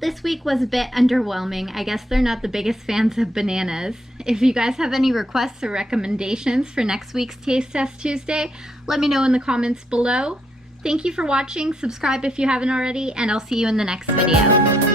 This week was a bit underwhelming. I guess they're not the biggest fans of bananas. If you guys have any requests or recommendations for next week's Taste Test Tuesday, let me know in the comments below. Thank you for watching. Subscribe if you haven't already, and I'll see you in the next video.